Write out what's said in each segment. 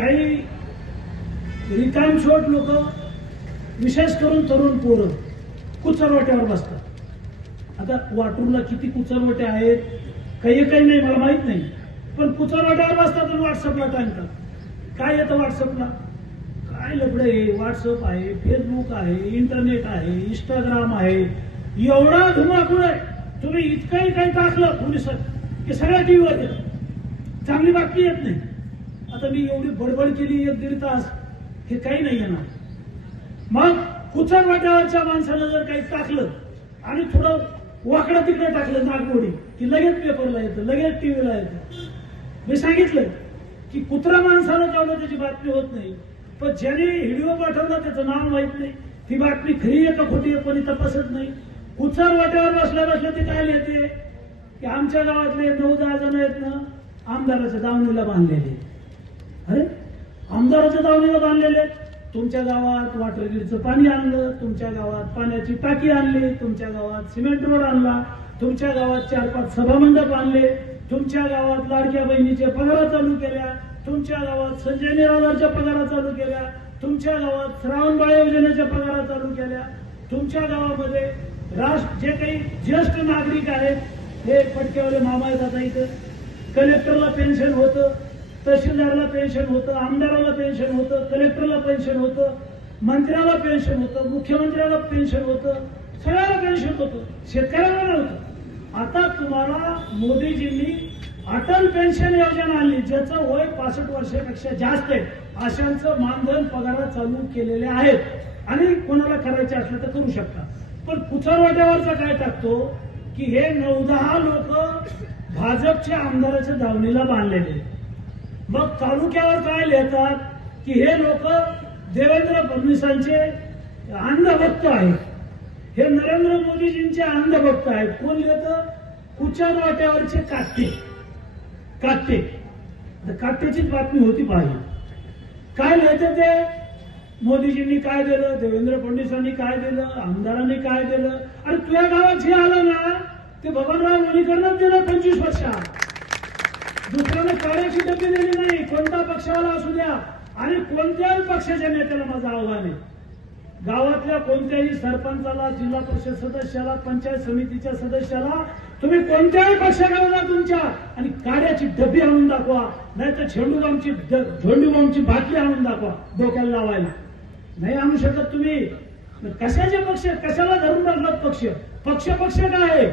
काही रिकामशोट लोक विशेष करून तरुण पोरं कुचरवट्यावर बसतात. आता वाटूरला किती कुचरवटे आहेत काही काही नाही मला माहीत नाही. पण कुचरवट्यावर बसतात आणि व्हॉट्सअपला टाकतात. काय येतं व्हॉट्सअपला काय लफडं आहे? व्हॉट्सअप आहे फेसबुक आहे इंटरनेट आहे इंस्टाग्राम आहे. एवढा धुमाकूळ आहे. तुम्ही इतकंही काही टाकलं पोलिसात की सगळ्या टीव्हीवर येतं. चांगली बातमी येत नाही. आता मी एवढी बडबड केली एक दीड तास हे काही नाही येणार. मग कुचर वाट्यावरच्या माणसानं जर काही टाकलं आणि थोडं वाकडं तिकडे टाकलं नागमोडी की लगेच पेपरला येतं लगेच टीव्हीला येतं. मी सांगितलं की कुत्रा माणसानं चावलं त्याची बातमी होत नाही पण ज्याने व्हिडिओ पाठवला त्याचं नाव माहीत नाही ती बातमी खरी आहे का खोटी आहे कोणी तपासत नाही. कुचर वाट्यावर बसल्या बसल्या ते काय लिहिते? की आमच्या गावातले नऊ दहा जण आहेत ना आमदाराच्या दावणीला बांधलेले. अरे आमदाराच्या दावणीला बांधलेले. तुमच्या गावात वॉटर ग्रीडचं पाणी आणलं तुमच्या गावात पाण्याची टाकी आणली तुमच्या गावात सिमेंट रोड आणला तुमच्या गावात चार पाच सभामंडप आणले तुमच्या गावात लाडक्या बहिणीच्या पगारा चालू केल्या तुमच्या गावात संजय निराधारच्या पगारा चालू केल्या तुमच्या गावात श्रावणबाळ योजनेच्या पगारा चालू केल्या तुमच्या गावामध्ये राष्ट्र जे काही ज्येष्ठ नागरिक आहेत हे पटक्यावाले मामा येतात इथं. कलेक्टरला पेन्शन होतं. तहसीलदारला पेन्शन होतं आमदाराला पेन्शन होतं कलेक्टरला पेन्शन होतं मंत्र्याला पेन्शन होतं मुख्यमंत्र्याला पेन्शन होतं सगळ्याला पेन्शन होतं शेतकऱ्याला नव्हतं आता तुम्हाला मोदीजींनी अटल पेन्शन योजना आणली ज्याचं वय पासष्ट वर्षापेक्षा जास्त आहे. अशांचं मानधन पगार चालू केलेले आहेत. आणि कोणाला करायचे असलं तर करू शकता. पण कुचरवाट्यावरचा काय टाकतो? की हे नऊ दहा लोक भाजपच्या आमदाराच्या धावणीला बांधलेले आहेत. मग तालुक्यावर काय लिहितात की हे लोक देवेंद्र फडणवीसांचे अंधभक्त आहेत. हे नरेंद्र मोदीजींचे अंधभक्त आहेत. कोण लिहितं? कुचार वाट्यावरचे काटे काटे आता काट्याचीच बातमी होती पाहिजे काय लिहितं ते? मोदीजींनी काय दिलं? देवेंद्र फडणवीसांनी काय दिलं? आमदारांनी काय दिलं? आणि तुझ्या गावात जे आलं ना ते बबनराव लोणीकरनंच दिलं पंचवीस वर्षात. दुसऱ्याने काळ्याची डबी दिली नाही. कोणता पक्षावाला असू द्या. आणि कोणत्याही पक्षाच्या नेत्याला माझं आव्हान आहे. गावातल्या कोणत्याही सरपंचाला जिल्हा परिषद सदस्याला पंचायत समितीच्या सदस्याला तुम्ही कोणत्याही पक्षाकडे तुमच्या आणि काड्याची डबी आणून दाखवा. नाही तर झेंडूबामची झेंडूबामची बाटली आणून दाखवा डोक्याला लावायला. नाही आणू शकत तुम्ही. कशाचे पक्ष? कशाला धरून बसलात पक्ष? पक्ष पक्ष काय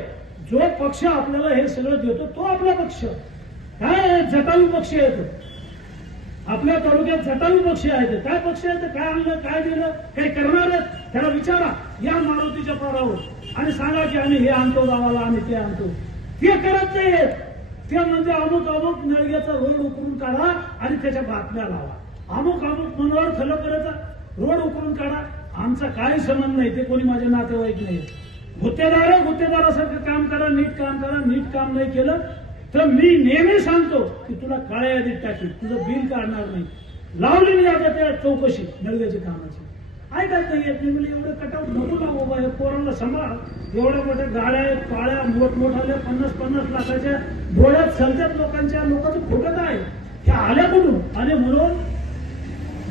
जो पक्ष आपल्याला हे सगळं देतो तो आपला पक्ष. काय जटायू पक्ष आहेत. आपल्या तालुक्यात जटायू पक्ष आहेत. काय पक्ष आहेत? काय आणलं? काय दिलं? काही करणार आहेत? त्याला विचारा. या मारुतीच्या पोरावर. आणि सांगा की आम्ही हे आणतो गावाला आम्ही ते आणतो. ते करत नाहीयेत ते म्हणजे अमुक अमुक नळग्याचा रोड उकरून काढा आणि त्याच्या बातम्या लावा. अमुक अमुक मनोहर खलपऱ्याचा रोड उकरून काढा. आमचा काही संबंध नाही. ते कोणी माझे नातेवाईक नाही. गुत्तेदार गुत्तेदारासारखं काम करा नीट काम करा. नीट काम नाही केलं तर मी नेहमी सांगतो की तुला काळ्या यादीत टाकी तुझं बिल काढणार नाही. लावली मी आता त्या चौकशी नळव्याच्या कामाची. ऐकत नाही येत नाही. म्हणजे एवढं कटाऊट नको ना बाबा. हे पोरांना सांभाळ. एवढ्या मोठ्या गाड्या आहेत काळ्या मोठमोठाल्या पन्नास पन्नास लाखाच्या डोळ्यात सलत्यात लोकांच्या लोकांचं फुटत आहे त्या आल्या कुठून? आणि म्हणून?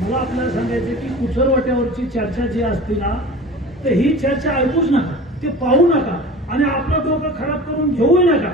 मला आपल्याला सांगायचं की कुचरवाट्यावरची चर्चा जी असते ना तर ही चर्चा ऐकूच नका. ते पाहू नका. आणि आपलं डोकं खराब करून घेऊ नका.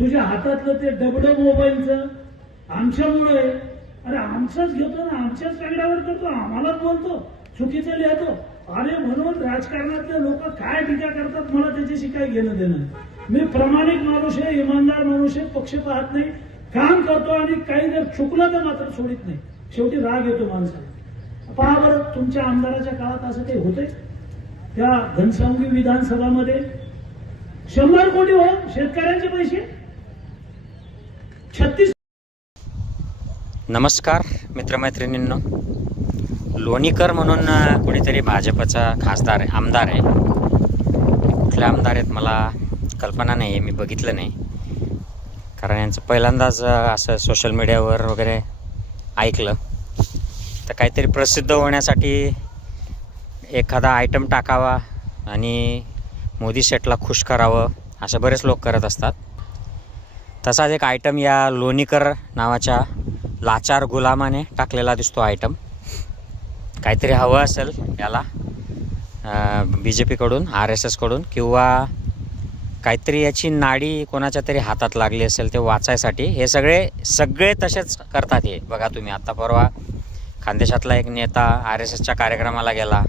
तुझ्या हातातलं ते डबडं मोबाईलचं. आमच्यामुळे अरे आमचंच घेतो ना आमच्याच रगड्यावर करतो आम्हाला बोलतो चुकीचं लिहितो. अरे म्हणून राजकारणातले लोक काय टीका करतात मला त्याच्याशी काही घेणं देणं मी प्रामाणिक माणूस आहे इमानदार माणूस आहे पक्ष पाहत नाही. काम करतो आणि काही जर चुकलं तर मात्र सोडित नाही. शेवटी राग येतो माणसाला. पहा बरं तुमच्या आमदाराच्या काळात असं काही होते त्या घनसावंगी विधानसभामध्ये शंभर कोटी हो शेतकऱ्यांचे पैसे छत्तीस नमस्कार मित्रमैत्रिणींनो. लोणीकर म्हणून कुणीतरी कोणीतरी भाजपचा खासदार आहे आमदार आहे. कुठले आमदार आहेत मला कल्पना नाही आहे मी बघितलं नाही. कारण यांचं पहिल्यांदाच असं सोशल मीडियावर वगैरे ऐकलं. तर काहीतरी प्रसिद्ध होण्यासाठी एखादा आयटम टाकावा आणि मोदी सेटला खुश करावं असे बरेच लोक करत असतात. तसाच एक आयटम या लोणीकर नावाच्या लाचार गुलामाने टाकलेला दिसतो आयटम काहीतरी हवं असेल याला बी जे पीकडून आर एस एसकडून किंवा काहीतरी याची नाडी कोणाच्या तरी हातात लागली असेल ते वाचायसाठी हे सगळे सगळे तसेच करतात हे. बघा तुम्ही आत्ता परवा खानदेशातला एक नेता आर एस एसच्या कार्यक्रमाला गेला.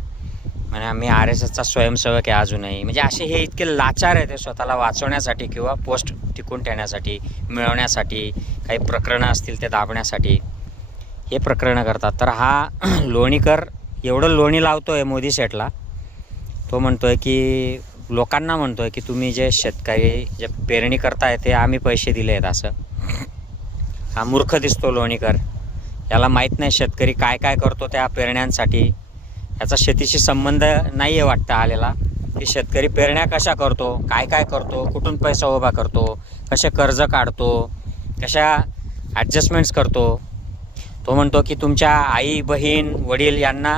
म्हणजे आम्ही आर एस एसचा स्वयंसेवक आहे अजूनही. म्हणजे असे हे इतके लाचार आहे ते स्वतःला वाचवण्यासाठी किंवा पोस्ट टिकून ठेवण्यासाठी मिळवण्यासाठी काही प्रकरणं असतील ते दाबण्यासाठी हे प्रकरणं करतात. तर हा लोणीकर एवढं लोणी लावतो आहे मोदी सेटला तो म्हणतो आहे की लोकांना म्हणतो आहे की तुम्ही जे शेतकरी जे पेरणी करताय ते आम्ही पैसे दिले आहेत असं. हा मूर्ख दिसतो लोणीकर. याला माहीत नाही शेतकरी काय काय करतो त्या पेरण्यांसाठी. याचा शेतीशी संबंध नाही आहे वाटतं आलेला. की शेतकरी पेरण्या कशा करतो काय काय करतो कुठून पैसा उभा करतो कसे कर्ज काढतो कशा ॲडजस्टमेंट्स करतो. तो म्हणतो की तुमच्या आई बहीण वडील यांना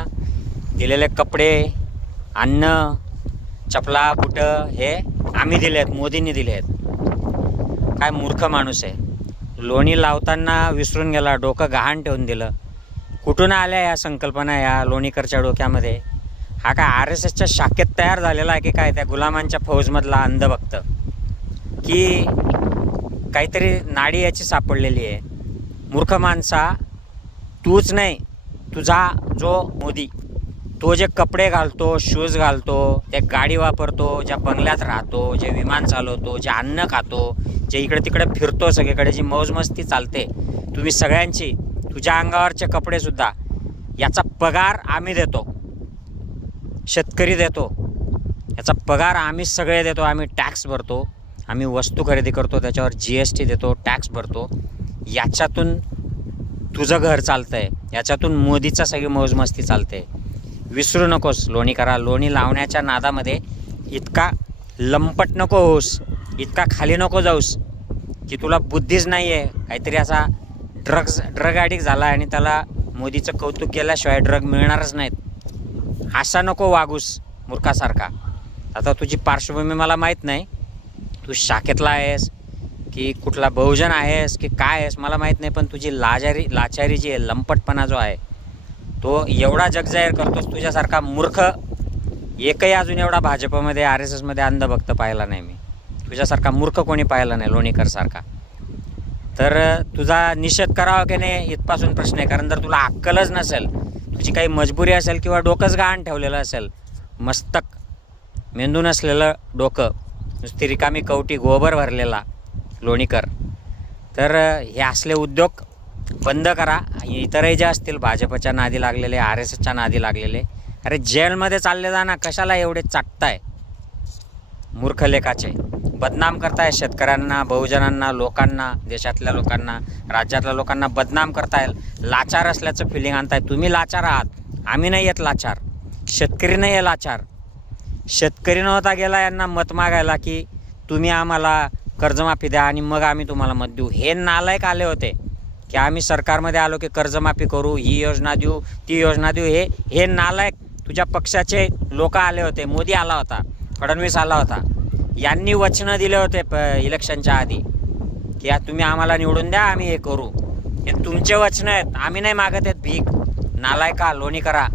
दिलेले कपडे अन्न चपला बुटं हे आम्ही दिले आहेत मोदींनी दिले आहेत. काय मूर्ख माणूस आहे. लोणी लावताना विसरून गेला डोकं गहाण ठेवून दिलं. कुठून आल्या या संकल्पना या लोणीकरच्या डोक्यामध्ये? हा काय आर एस एसच्या शाखेत तयार झालेला आहे की काय? त्या गुलामांच्या फौजमधला अंधभक्त की काहीतरी नाडी याची सापडलेली आहे. मूर्ख माणसा तूच नाही तुझा जो मोदी तो जे कपडे घालतो शूज घालतो ते गाडी वापरतो ज्या बंगल्यात राहतो जे विमान चालवतो जे अन्न खातो जे इकडे तिकडे फिरतो सगळीकडे जी मौजमस्ती चालते तुम्ही सगळ्यांची तुझ्या अंगावरचे कपडेसुद्धा याचा पगार आम्ही देतो. शेतकरी देतो. याचा पगार आम्ही सगळे देतो. आम्ही टॅक्स भरतो. आम्ही वस्तू खरेदी करतो. त्याच्यावर जी एस टी देतो. टॅक्स भरतो. याच्यातून तुझं घर चालतं आहे याच्यातून मोदीचा सगळी मौजमस्ती चालते. विसरू नकोस लोणी करा. लोणी लावण्याच्या नादामध्ये इतका लंपट नको होऊस. इतका खाली नको जाऊस की तुला बुद्धीच नाही आहे काहीतरी असा ड्रग्ज ड्रग ॲडिक्ट झाला आणि त्याला मोदीचं कौतुक केल्याशिवाय ड्रग मिळणारच नाहीत. असा नको वागूस मूर्खासारखा. आता तुझी पार्श्वभूमी मला माहीत नाही. तू शाखेतला आहेस की कुठला बहुजन आहेस की काय आहेस मला माहीत नाही पण तुझी लाजारी लाचारी जी आहे लंपटपणा जो आहे तो एवढा जगजाहीर करतोस तुझ्यासारखा मूर्ख एकही अजून एवढा भाजपमध्ये आर एस एसमध्ये अंधभक्त पाहिला नाही मी. तुझ्यासारखा मूर्ख कोणी पाहिला नाही लोणीकरसारखा. तर तुझा निषेध करावा की नाही इथपासून प्रश्न आहे. कारण जर तुला अक्कलच नसेल तुझी काही मजबुरी असेल किंवा डोकंच गहाण ठेवलेलं असेल मस्तक. मेंदू नसलेलं डोकं नुसती रिकामी कवटी गोबर भरलेला लोणीकर. तर हे असले उद्योग बंद करा. इतरही जे असतील भाजपच्या नादी लागलेले आर एस एसच्या नादी लागलेले अरे जेलमध्ये चालले जा ना कशाला एवढे चाटताय? मूर्ख लेखाचे. बदनाम करताय शेतकऱ्यांना बहुजनांना लोकांना देशातल्या लोकांना राज्यातल्या लोकांना बदनाम करताय लाचार असल्याचं फिलिंग आणताय. तुम्ही लाचार आहात. आम्ही नाही येत लाचार. शेतकरी नाही आहे लाचार. शेतकरी नव्हता गेला यांना मत मागायला की तुम्ही आम्हाला कर्जमाफी द्या आणि मग आम्ही तुम्हाला मत देऊ. हे नालायक आले होते की आम्ही सरकारमध्ये आलो की कर्जमाफी करू ही योजना देऊ ती योजना देऊ. हे हे नालायक तुझ्या पक्षाचे लोक आले होते. मोदी आला होता. फडणवीस आला होता. यांनी वचनं दिले होते प इलेक्शनच्या आधी की या तुम्ही आम्हाला निवडून द्या आम्ही हे करू. हे तुमचे वचनं आहेत आम्ही नाही मागत आहेत भीक. नालायका लोणी करा